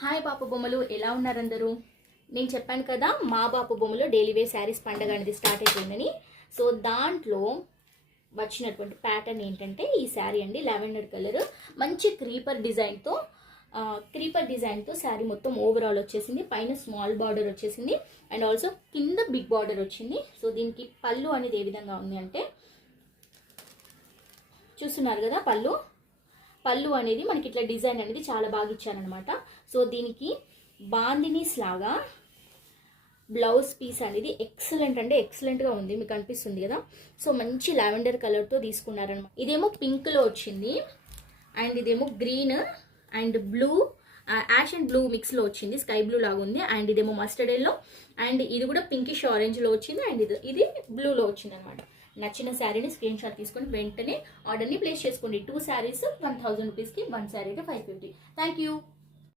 Hi బాపు బొమ్మలు, ఎలా ఉన్నారు అందరూ? నేను చెప్పాను కదా మా బాపు బొమ్మలో డైలీ వేర్ శారీస్ పండగ అనేది స్టార్ట్ అయిపోయిందని. సో దాంట్లో వచ్చినటువంటి ప్యాటర్న్ ఏంటంటే ఈ శారీ అండి, లావెండర్ కలర్, మంచి క్రీపర్ డిజైన్తో శారీ మొత్తం ఓవరాల్ వచ్చేసింది. పైన స్మాల్ బార్డర్ వచ్చేసింది అండ్ ఆల్సో కింద బిగ్ బార్డర్ వచ్చింది. సో దీనికి పళ్ళు అనేది ఏ విధంగా ఉంది అంటే చూస్తున్నారు కదా, పళ్ళు అనేది మనకి ఇట్లా డిజైన్ అనేది చాలా బాగా ఇచ్చారనమాట. సో దీనికి బాందినీస్ లాగా బ్లౌజ్ పీస్ అనేది ఎక్సలెంట్ అంటే ఎక్సలెంట్గా ఉంది, మీకు అనిపిస్తుంది కదా. సో మంచి లావెండర్ కలర్తో తీసుకున్నారనమాట. ఇదేమో పింక్లో వచ్చింది అండ్ ఇదేమో green and blue, ash and blue మిక్స్లో వచ్చింది, స్కై బ్లూ లాగా ఉంది. అండ్ ఇదేమో మస్టర్డ్ ఎల్లో అండ్ ఇది కూడా పింకిష్ ఆరెంజ్లో వచ్చింది అండ్ ఇది బ్లూలో వచ్చింది అనమాట. నచ్చిన శారీని స్క్రీన్ షాట్ తీసుకొని వెంటనే ఆర్డర్ని ప్లేస్ చేసుకోండి. 2 శారీస్ 1000 రూపీస్కి, 1 శారీ అయితే 550. Thank you.